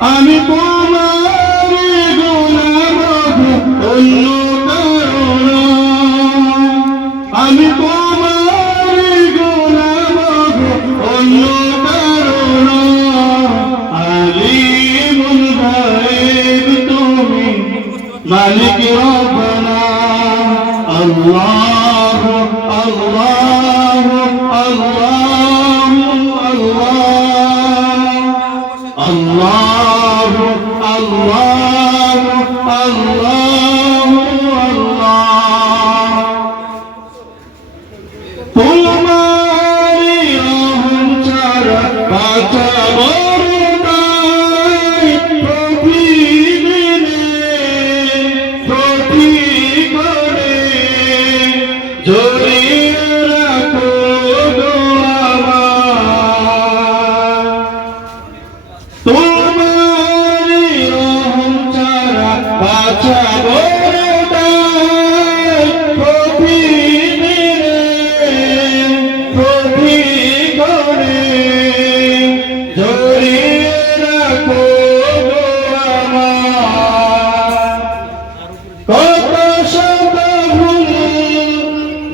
আমি তোমার গোলাম অন্য কারণ আমি তোমার গোলাম অন্য কারণ আলিমুল গায়ব তুমি মালিক রব্বানা আল্লাহ আল্লাহ আল্লাহ আল্লাহ আল্লাহ আল্লাহ আল্লাহ আল্লাহ তোমারি রহম ছাড়া বাঁচাব নাই প্রতিদিনে প্রতি করে জড়িয়ে রাখো গো আমায় তোমারি রহম ছাড়া বাঁচাব নাই প্রতিদিনে প্রতি করে জড়িয়ে রাখো গো আমায় কত শত ভুল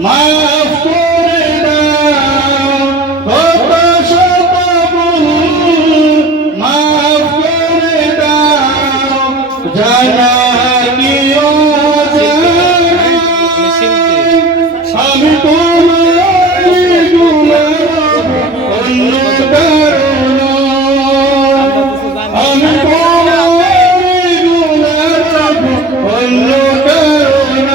মাফ করে দাও কত শত ভুল মাফ করে দাও জানা কি অজানা আমি তোমার গোলাম অন্য কারণ আমি তোমার গোলাম অন্য কারণ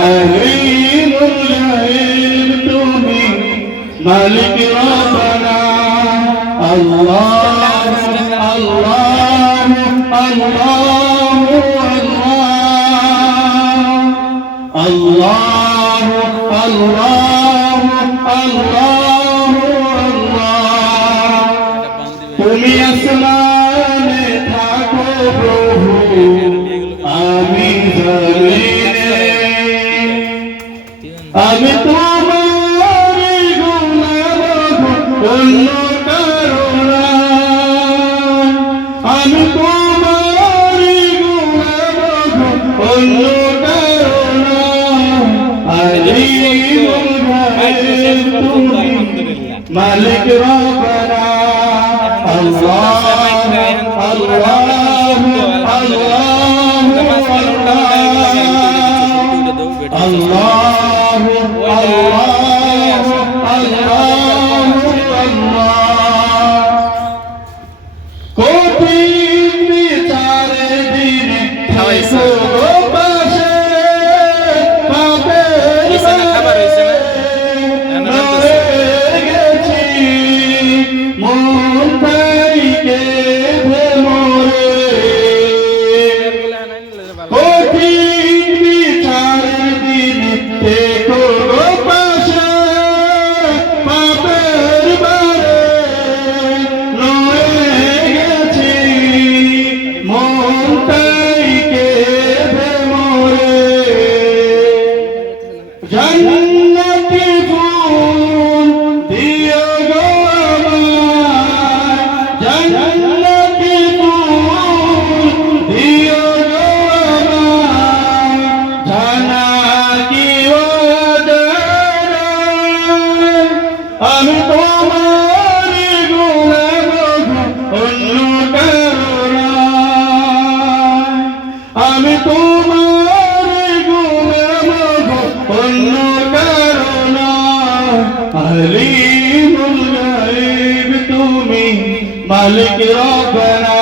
আলিমুল গায়ব তুমি মালিক রব্বানা আল্লাহ আল্লাহ আল্লাহ আল্লাহ আল্লাহ আল্লাহ তুমি আসমানে থাকো প্রভু আমি জমিনে আমি তোমার গোলাম অন্য কারণ আমি তোমার গোলাম অন্য কারণ আলিমুল গায়ব তুমি মালিক রব্বানা আল্লাহ আল্লাহ আল্লাহ কঠিন বিচারের দিনে থাইকো পাশে পাপের রয়ে গেছি মন তাইকে মরে কঠিন বিচারের দিনে থেকো পাশে পাপের বারে রয়ে গেছি মন তাইকে মরে জান্নাতি ফুল দিও গো আমায় জান্নাতি ফুল দিও গো আমায় জানা কি অজানা আমি তোমার গোলাম অন্য কারণ আমি তোমার গোলাম অন্য কারণ আলিমুল গায়ব তুমি মালিক রব্বানা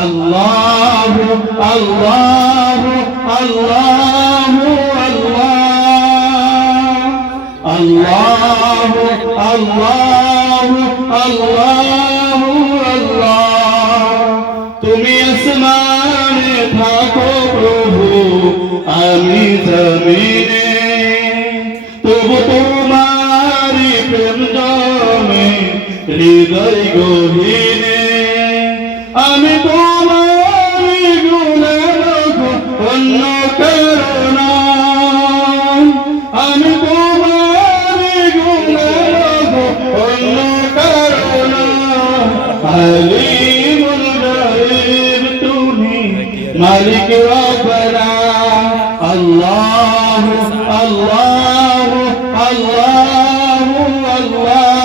আল্লাহ আল্লাহ আল্লাহ আল্লাহ আল্লাহ আল্লাহ আল্লাহ তুমি আসমানে থাকো প্রভু আমি জমিনে তবু তোমারি প্রেম জমে হৃদয় গভীরে আমি তোমারি গোলাম অন্য কারণ আমি তোমারি গোলাম অন্য কারণ আলিম মালিক রব্বানা আল্লাহু আল্লাহু আল্লাহু আল্লাহ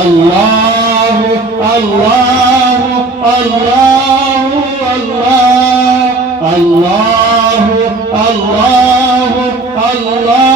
আল্লাহু আল্লাহু আল্লাহু আল্লাহ আল্লাহু আল্লাহু আল্লাহ